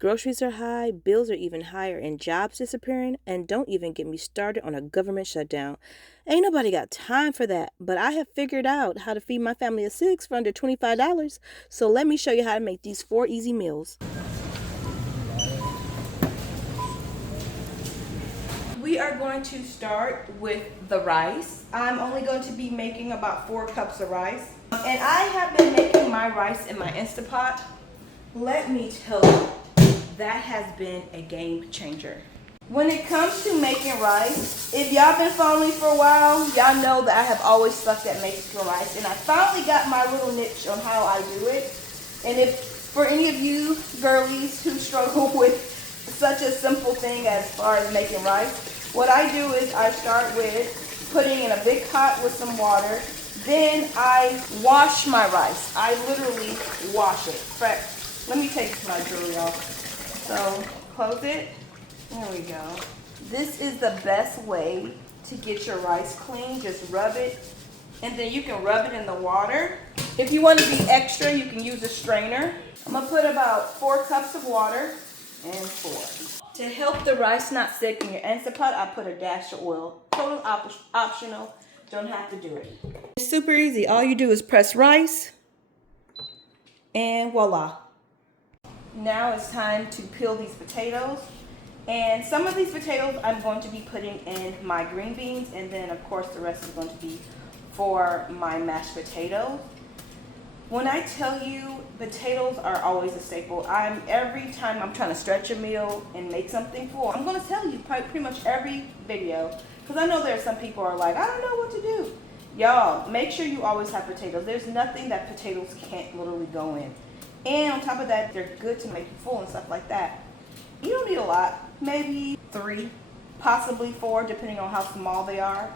Groceries are high, bills are even higher, and jobs disappearing. And don't even get me started on a government shutdown. Ain't nobody got time for that, but I have figured out how to feed my family of six for under $25. So let me show you how to make these 4 easy meals. We are going to start with the rice. I'm only going to be making about 4 cups of rice. And I have been making my rice in my Instapot. Let me tell you, that has been a game changer. When it comes to making rice, if y'all been following me for a while, y'all know that I have always sucked at making rice. And I finally got my little niche on how I do it. And if for any of you girlies who struggle with such a simple thing as far as making rice, what I do is I start with putting in a big pot with some water. Then I wash my rice. I literally wash it. Let me take my jewelry off. So close it. There we go. This is the best way to get your rice clean. Just rub it. And then you can rub it in the water. If you want to be extra, you can use a strainer. I'm going to put about 4 cups of water and 4. To help the rice not stick in your Instapot, I put a dash of oil. Total optional. Don't have to do it. It's super easy. All you do is press rice. And voila. Now it's time to peel these potatoes. And some of these potatoes I'm going to be putting in my green beans, and then of course the rest is going to be for my mashed potatoes. When I tell you potatoes are always a staple, every time I'm trying to stretch a meal and make something full, I'm going to tell you pretty much every video, because I know there are some people who are like, I don't know what to do. Y'all, make sure you always have potatoes. There's nothing that potatoes can't literally go in. And on top of that, they're good to make you full and stuff like that. You don't need a lot, maybe 3, possibly 4, depending on how small they are.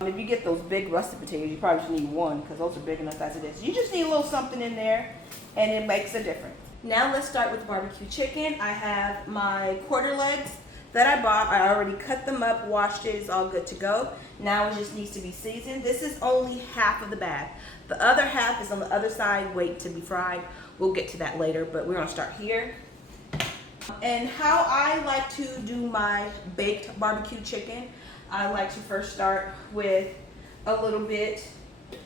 If you get those big russet potatoes, you probably just need 1, because those are big enough as it is. You just need a little something in there, and it makes a difference. Now let's start with barbecue chicken. I have my quarter legs that I bought. I already cut them up, washed it, it's all good to go. Now it just needs to be seasoned. This is only half of the bag. The other half is on the other side, waiting to be fried. We'll get to that later, but we're gonna start here. And how I like to do my baked barbecue chicken, I like to first start with a little bit,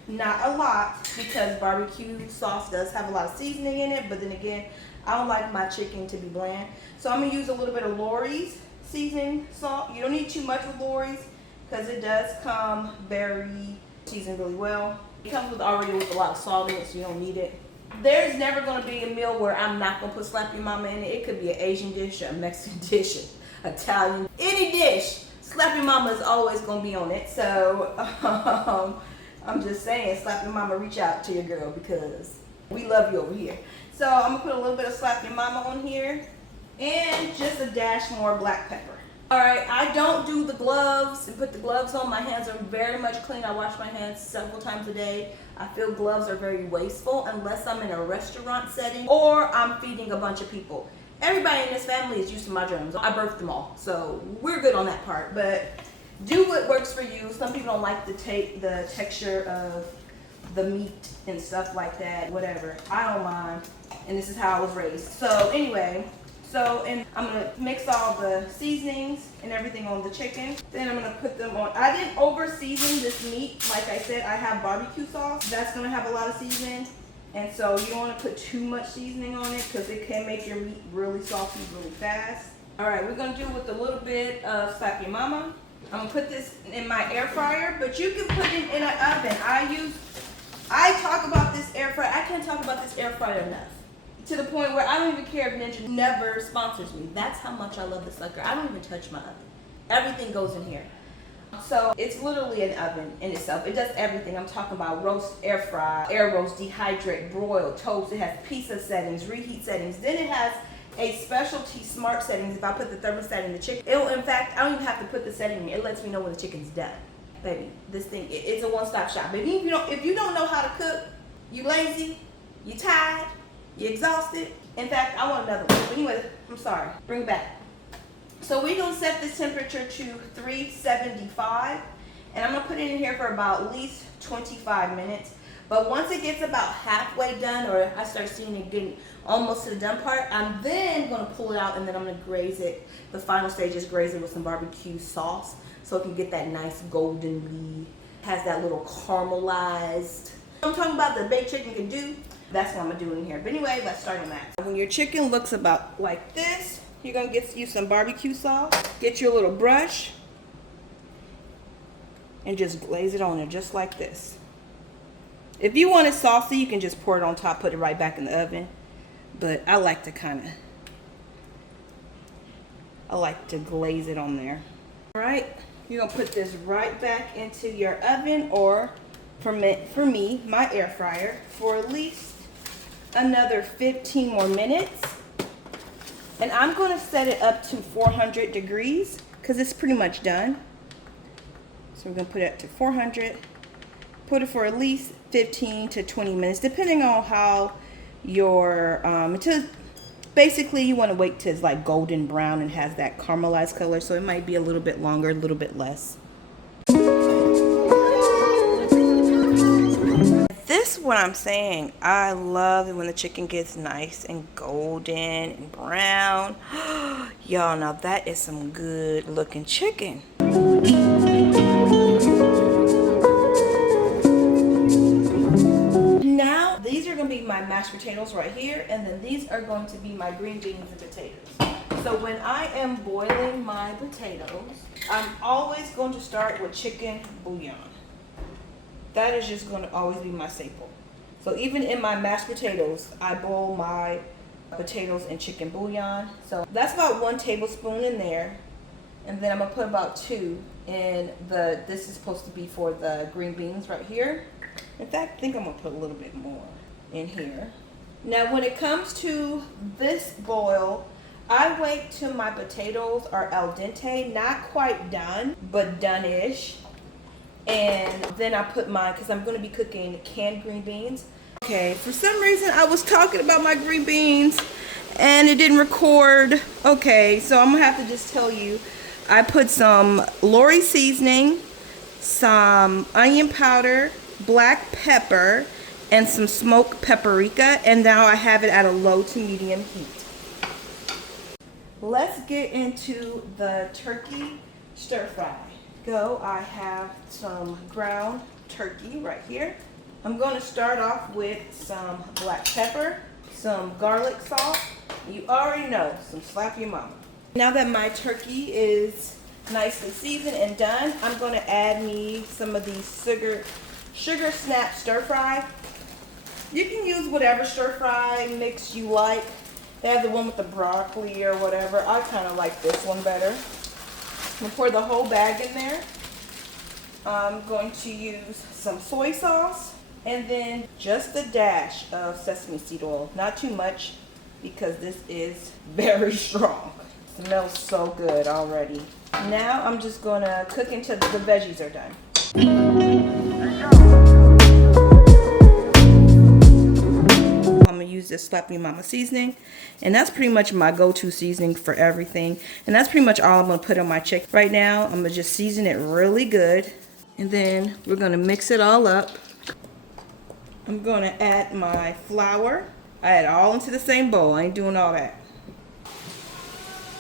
not a lot, because barbecue sauce does have a lot of seasoning in it, but then again, I don't like my chicken to be bland. So I'm gonna use a little bit of Lori's seasoning salt. You don't need too much with Lori's, because it does come very seasoned really well. It comes already with a lot of salt in it, so you don't need it. There's never going to be a meal where I'm not going to put Slap Your Mama in it. It could be an Asian dish, a Mexican dish, Italian, any dish. Slap Your Mama is always going to be on it. So I'm just saying, Slap Your Mama, reach out to your girl, because we love you over here. So I'm going to put a little bit of Slap Your Mama on here and just a dash more black pepper. All right, I don't do the gloves and put the gloves on. My hands are very much clean. I wash my hands several times a day. I feel gloves are very wasteful unless I'm in a restaurant setting or I'm feeding a bunch of people. Everybody in this family is used to my germs. I birthed them all, so we're good on that part. But do what works for you. Some people don't like the texture of the meat and stuff like that, whatever. I don't mind, and this is how I was raised. So anyway. And I'm going to mix all the seasonings and everything on the chicken. Then I'm going to put them on. I didn't over season this meat. Like I said, I have barbecue sauce. That's going to have a lot of seasoning. And so you don't want to put too much seasoning on it, because it can make your meat really salty really fast. All right, we're going to do it with a little bit of Slap Your Mama. I'm going to put this in my air fryer, but you can put it in an oven. I talk about this air fryer. I can't talk about this air fryer enough. To the point where I don't even care if Ninja never sponsors me. That's how much I love this sucker. I don't even touch my oven. Everything goes in here. So it's literally an oven in itself. It does everything. I'm talking about roast, air fry, air roast, dehydrate, broil, toast. It has pizza settings, reheat settings. Then it has a specialty smart settings. If I put the thermostat in the chicken, it will, in fact, I don't even have to put the setting in. It lets me know when the chicken's done. Baby, this thing, it's a one-stop shop. Baby, if you don't know how to cook, you lazy, you tired, you exhausted. In fact, I want another one. But anyway, I'm sorry. Bring it back. So we're going to set this temperature to 375. And I'm going to put it in here for about at least 25 minutes. But once it gets about halfway done, or I start seeing it getting almost to the done part, I'm then gonna pull it out and then I'm gonna graze it. The final stage is graze it with some barbecue sauce so it can get that nice goldenly, has that little caramelized. I'm talking about the baked chicken can do. That's what I'm gonna do in here. But anyway, let's start on that. When your chicken looks about like this, you're gonna get you some barbecue sauce. Get your little brush and just glaze it on there just like this. If you want it saucy, you can just pour it on top, put it right back in the oven. But I like to glaze it on there. All right, you're gonna put this right back into your oven, or for me, my air fryer, for at least another 15 more minutes. And I'm gonna set it up to 400 degrees because it's pretty much done. So we're gonna put it to 400. Put it for at least 15 to 20 minutes, depending on how your, until basically you want to wait till it's like golden brown and has that caramelized color. So it might be a little bit longer, a little bit less. This is what I'm saying. I love it when the chicken gets nice and golden and brown. Y'all, now that is some good looking chicken. Now, these are going to be my mashed potatoes right here, and then these are going to be my green beans and potatoes. So when I am boiling my potatoes, I'm always going to start with chicken bouillon. That is just going to always be my staple. So even in my mashed potatoes, I boil my potatoes in chicken bouillon. So that's about 1 tablespoon in there. And then I'm going to put about 2 in this is supposed to be for the green beans right here. In fact, I think I'm going to put a little bit more in here. Now when it comes to this boil, I wait till my potatoes are al dente, not quite done, but done-ish. And then I put mine, because I'm going to be cooking canned green beans. Okay, for some reason I was talking about my green beans and it didn't record. Okay, so I'm going to have to just tell you, I put some Lori seasoning, some onion powder, black pepper, and some smoked paprika, and now I have it at a low to medium heat. Let's get into the turkey stir fry. I have some ground turkey right here. I'm going to start off with some black pepper, some garlic salt. You already know, some slap your mama. Now that my turkey is nicely seasoned and done, I'm going to add me some of these sugar snap stir fry. You can use whatever stir fry mix you like. They have the one with the broccoli or whatever. I kind of like this one better. I'm going to pour the whole bag in there. I'm going to use some soy sauce and then just a dash of sesame seed oil. Not too much because this is very strong. It smells so good already. Now I'm just going to cook until the veggies are done. I'm going to use this Slap Me Mama seasoning, and that's pretty much my go-to seasoning for everything. And that's pretty much all I'm going to put on my chicken. Right now, I'm going to just season it really good, and then we're going to mix it all up. I'm going to add my flour. I add it all into the same bowl. I ain't doing all that.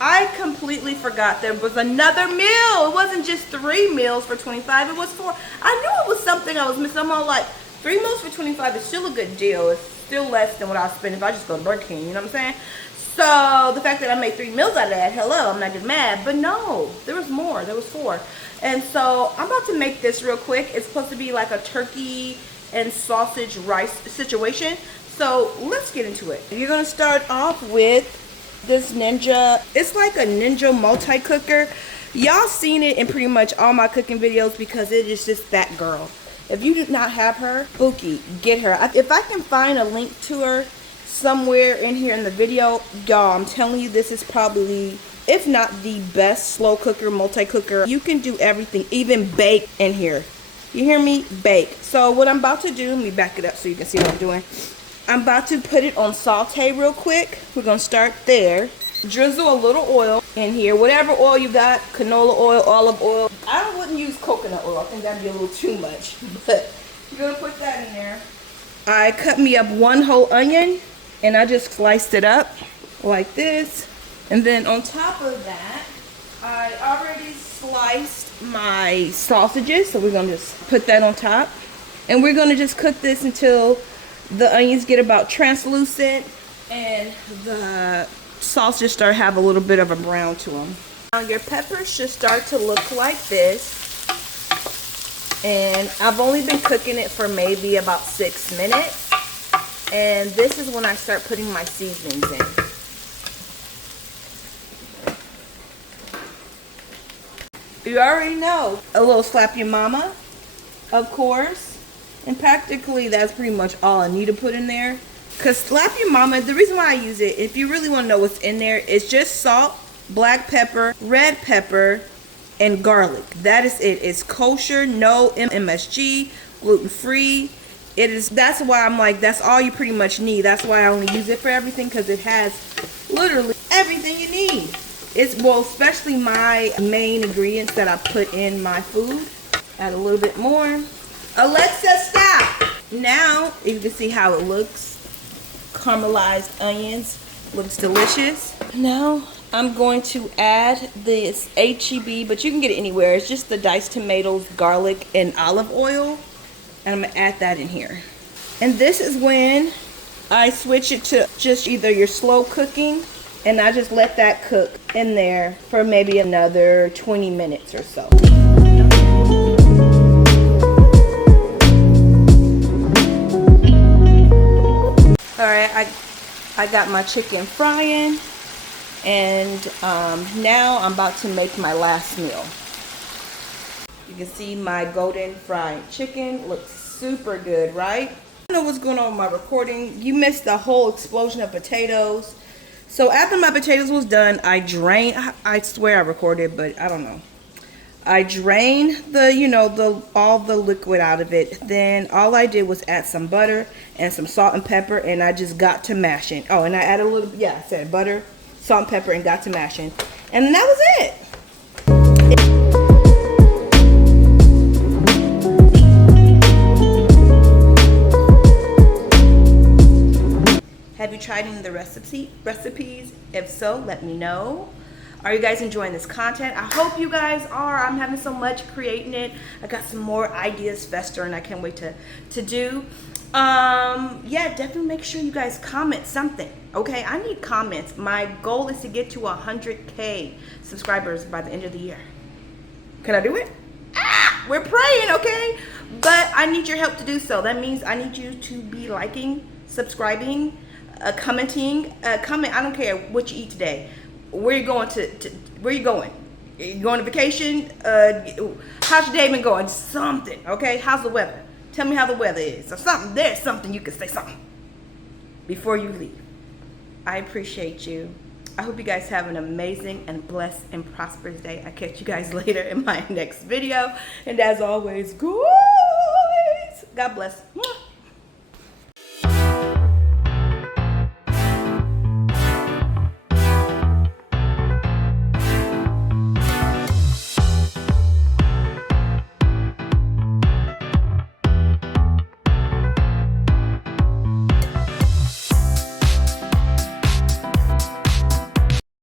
I completely forgot there was another meal. It wasn't just 3 meals for $25. It was 4. I knew it was something I was missing. I'm all like, 3 meals for $25 is still a good deal. It's still less than what I spend if I just go to Burger King. You know what I'm saying? So the fact that I made 3 meals out of that, hello, I'm not getting mad. But no, there was more. There was 4. And so I'm about to make this real quick. It's supposed to be like a turkey and sausage rice situation. So let's get into it. You're going to start off with this Ninja. It's like a Ninja multi-cooker. Y'all seen it in pretty much all my cooking videos because it is just that girl. If you do not have her, Bookie, get her. If I can find a link to her somewhere in here in the video, y'all, I'm telling you, this is probably, if not the best slow cooker, multi-cooker. You can do everything, even bake in here. You hear me? Bake. So what I'm about to do, let me back it up so you can see what I'm doing. I'm about to put it on saute real quick. We're going to start there. Drizzle a little oil in here. Whatever oil you got, canola oil, olive oil. I wouldn't use coconut oil. I think that'd be a little too much. But you're going to put that in there. I cut me up one whole onion and I just sliced it up like this. And then on top of that, I already sliced my sausages. So we're gonna just put that on top. And we're gonna just cook this until the onions get about translucent and the sausages start have a little bit of a brown to them. Now your peppers should start to look like this. And I've only been cooking it for maybe about 6 minutes. And this is when I start putting my seasonings in. You already know, a little slap your mama, of course. And practically that's pretty much all I need to put in there. Because slap your mama, the reason why I use it, if you really want to know what's in there, it's just salt, black pepper, red pepper, and garlic. That is it. It's kosher, no MSG, gluten-free. That's why I'm like, that's all you pretty much need. That's why I only use it for everything, because it has literally everything you need. Well, especially my main ingredients that I put in my food. Add a little bit more. Alexa, stop! Now, you can see how it looks. Caramelized onions. Looks delicious. Now, I'm going to add this HEB, but you can get it anywhere. It's just the diced tomatoes, garlic, and olive oil. And I'm going to add that in here. And this is when I switch it to just either your slow cooking, and I just let that cook in there for maybe another 20 minutes or so. Alright, I got my chicken frying. And now I'm about to make my last meal. You can see my golden fried chicken looks super good, right? I don't know what's going on with my recording. You missed the whole explosion of potatoes. So after my potatoes was done, I drained. I swear I recorded, but I don't know. I drained all the liquid out of it. Then all I did was add some butter and some salt and pepper, and I just got to mashing. Oh, and I added a little, I said butter, salt and pepper, and got to mashing. And that was it. Have you tried any of the recipes? If so, let me know. Are you guys enjoying this content? I hope you guys are. I'm having so much creating it. I got some more ideas festering I can't wait to do. Yeah, definitely make sure you guys comment something. Okay, I need comments. My goal is to get to 100K subscribers by the end of the year. Can I do it? We're praying, okay? But I need your help to do so. That means I need you to be liking, subscribing, commenting. Comment. I don't care what you eat today. Where you going where you going? You going to vacation? How's your day been going? Something, okay? How's the weather? Tell me how the weather is. Or something. There's something you can say something before you leave. I appreciate you. I hope you guys have an amazing and blessed and prosperous day. I'll catch you guys later in my next video. And as always, guys, God bless.